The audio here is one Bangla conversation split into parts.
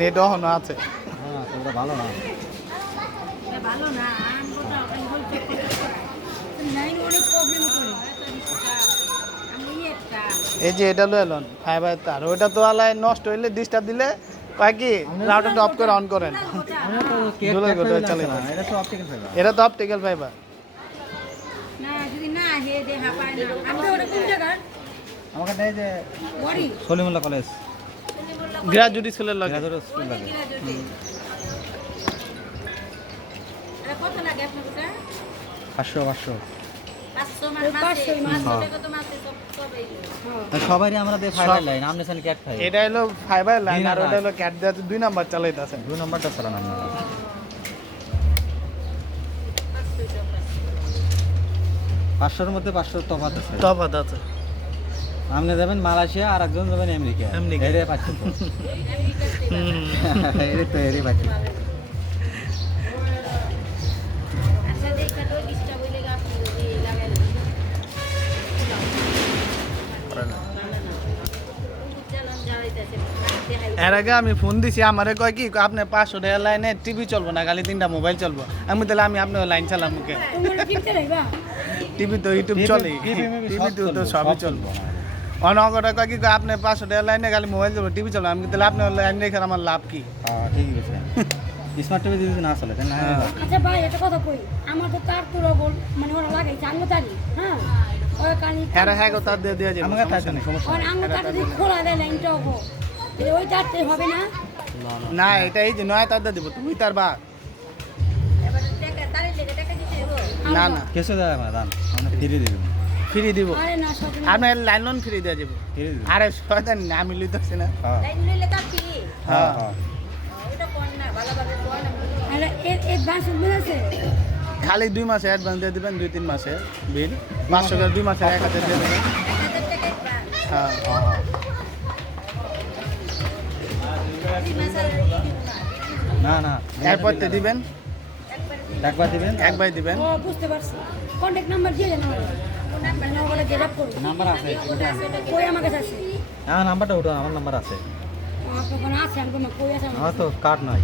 নেট অন আছে। হ্যাঁ এটা ভালো না, ভালো না আমটা আমি বলতে লাইন অনেক প্রবলেম করে আমি একটা এই যে এটা লয়ে লন ফাইবার তার, ওইটা তো আলাই নষ্ট হইলে ডিস্টার্ব দিলে কয় কি রাউটারটা অফ করে অন করেন। আমরা তো কেট দুলাল গোটা চলে চলে না, না। এটা তো অপটিক্যাল ফাইবার। এটা তো অপটিক্যাল ফাইবার। না যদি না হে দেখা পায় না আমি ওটা কোন জায়গা আমার কাছে এই যে বড়ি সলিমুল্লাহ কলেজ গ্রাজুয়েটি স্কুলের লাগে। গ্রাজুয়েট স্কুল লাগে। আরে কত লাগে আপনার ওটা 500 500 500 মাস কত মাসে সব এই সবারই আমরা দে ফাইবার লাইন, আমনে চাইলে ক্যাট ফাইবার। এটা হলো ফাইবার লাইন আর ওটা হলো ক্যাট দেওয়া 2 নাম্বার চালাইতাছে। 2 নাম্বারটা চালান আপনারা। 500 এর মধ্যে 500 তফাৎ আছে। তফাৎ আছে। আপনি যাবেন মালয়েশিয়া আর একজন যাবেন আমেরিকা। আমেরিকা। এরে পাচ্ছেন তো। এরে তো এরে পাচ্ছেন। আচ্ছা দেখা তো ডিস্টার্ব হইলে আপনি লাগাই এর আগে আমি ফোন দিছি, আমারে কয় কি আপনি 500 টাকা লাইনে টিভি চলবো না, খালি 3টা মোবাইল চলবো। আমি তাহলে আমি আপনার লাইন চালাম মুখে। তোমরা কিনতে রাইবা টিভি তো ইউটিউব চলে, টিভি তো সবই চলবো। অনগটা কয় কি আপনি 500 টাকা লাইনে খালি মোবাইল চলবো, টিভি চলবো। আমি তাহলে আপনার লাইন রেখে আমার লাভ কি? হ্যাঁ ঠিক আছে। স্মার্ট টিভি যদি না চলে তাহলে না। আচ্ছা ভাই এটা কথা কই আমার তো তার তো রবল মানে ওরা লাগাইছে আঙ্গো তারি হ্যাঁ ওই কানি হ্যাঁ গো তার দিয়ে দেওয়া যাবে। আমাকে তার জন্য সমস্যা আর আঙ্গো তার যদি খোলা দেয় লাইনটা হবো ওই তারতে হবে না না, এটা এই যে নয় তার দিয়ে দিব, তুমি তার বা এবারে টাকা তারে লেগে টাকা দিতে হবে না না কেসে দেয় আমার দাম আমরা ফ্রি দিব। ফ্রি দিব। আরে না সব আপনার লাইন লোন ফ্রি দেওয়া যাবে। ফ্রি দিব। আরে শয়তান না, আমি লইতেছি না। হ্যাঁ লাইন নিলে তার কি হ্যাঁ ওটা কোন না ভালোভাবে কোন না আরে এর বাস উঠবে আছে খালি 2 মাসে অ্যাডভান্স দিয়ে দিবেন, 2-3 মাসে বিল 500 টাকা 2 মাসে 1000 দিয়ে দেবেন। 1000 টাকা হ্যাঁ না না এরপর তে দিবেন, একবার দিবেন। একবার দিবেন। ও বুঝতে পারছি কন্টাক্ট নাম্বার দিয়ে দেন আমাকে কোন নাম্বার না ওটা গেট করুন নাম্বার আছে। কই আমার কাছে আছে হ্যাঁ নাম্বারটা উঠান, আমার নাম্বার আছে। আপনার কোন আছে আমি কোন কই আছে আমার তো কার্ড নাই,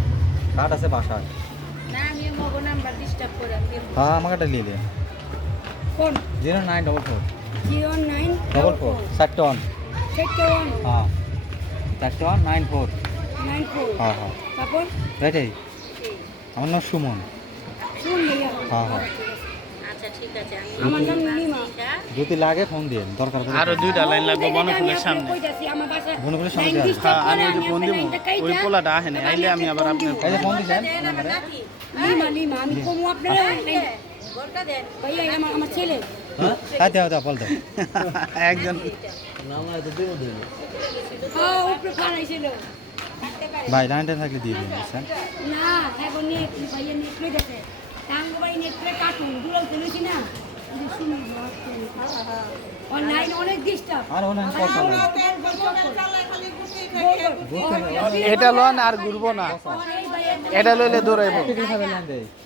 কার্ড আছে বাসায়। না আমি মগো নাম্বার ডিস্টার্ব করে আমি হ্যাঁ আমাকে একটা নিয়ে দেন। কোন 0944 09 44 71 71 হ্যাঁ 7194 94 হ্যাঁ হ্যাঁ তারপর এটাই আমার নাম সুমন। শুন নিয়া হ্যাঁ হ্যাঁ আচ্ছা ঠিক আছে আমার নাম নীলিমা যদি লাগে ফোন দিন, দরকার পড়লে। আরো 2টা লাইন লাগবে বনফুলের সামনে। কইতাছি আমার বাসা বনফুলের সামনে লাইন যান। ডিস্টার্ব হ্যাঁ, আমি করে ওই যে ফোন দিব, ওই পোলাটা আহে না, আইলে আমি আবার আপনার এই যে ফোন দিছেন নাম্বারে। নীলিমা আমি কমু আপনারা বলটা দেন ভাইয়া আমার ছেলে হ্যাঁ হ্যাঁ দাও বল দাও। একজন হ্যাঁ উপরে ফালাইছিল ভাই লাইনটা থাকলে দিয়ে দিন বুঝছেন। না এখন নেট ভাইয়া নেট লই দেখে টাঙ্গ ভাই নেট প্লে কাটুন দুলাল চলেছি না এই যে শুনুন অনলাইন অনেক ডিস্টার্ব আর অনলাইন কথা নাই। এটা লন আর ঘুরবো না, এটা লইলে দৌড়াইবো।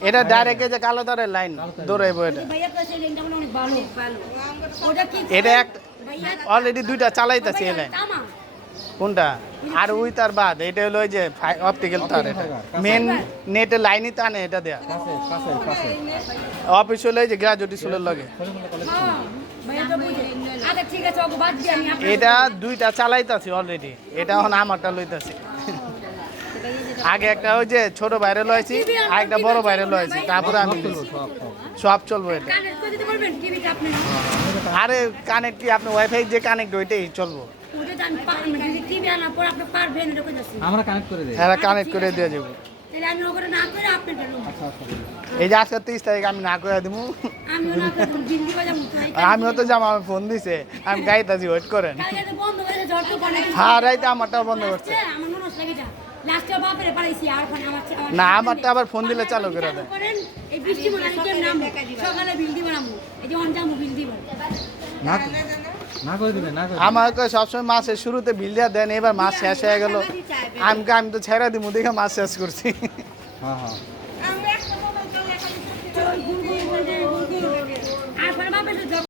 এটা ডাইরেক্ট যে কালো তারের লাইন দৌড়াইবো। এটা ভাইয়ার কাছে লিংকটা অনেক ভালো ভালো ওটা কি এটা এক অলরেডি 2টা চালাইতাছি এই লাইন। তামা কোনটা? আর ওই তার বাদ এটা হলো ওই যে অপটিক্যাল তার, এটা মেন নেটের লাইনই টানে এটা দেয়া। কাছে কাছে কাছে অফিস হলো এই যে গ্রাজুয়েটি স্কুলের লগে। হ্যাঁ ভাইয়া তো বুঝে আচ্ছা ঠিক আছে ওকে বাদ দিয়ে আমি এটা 2টা চালাইতাছি অলরেডি, এটা এখন আমারটা লইতাছি। আগে একটা ওই যে ছোট বাইরে লইছি আর একটা বড় বাইরে লইছি, তারপরে আমি সব চলবো এটা। কানেক্ট করে দিতে পারবেন টিভিটা আপনি আরে কানেক্ট কি আপনি ওয়াইফাই যে কানেক্ট ওইটাই চলবো। ওটা তো আমি পারবেন যদি টিভি আনার পর আপনি পারবেন এটা কই যাচ্ছি আমরা কানেক্ট করে দেই। এরা কানেক্ট করে দিয়ে যাবো। তাহলে আমি ওকে না করে আপনি পেলুন এই যে আজকে 30 তারিখ আমি না করে দিব। আমিও না করে দিল্লি বাজার আমিও তো যাবো, আমি ফোন দিছে, আমি গাইতাছি, ওয়েট করেন। কালকে তো বন্ধ করে ঝড় তো পানি হ্যাঁ রাইতে আমারটাও বন্ধ করছে। আমার মনে হচ্ছে লাগে যা লাস্টে বাপের পাইছি আর ওখানে আমার না আমারটা আবার ফোন দিলে চালু করে দেয়। করেন এই বৃষ্টি মনে হয় কেমন নাম সকালে বিল দিব নামু এই যে অনজামু বিল দিব না না করে দিবেন, না করে আমাকে সবসময় মাসের শুরুতে বিল দেওয়া দেন, এবার মাস শেষ হয়ে গেল। আমি তো ছেড়ে দিব দেখে মাস শেষ করছি। হ্যাঁ হ্যাঁ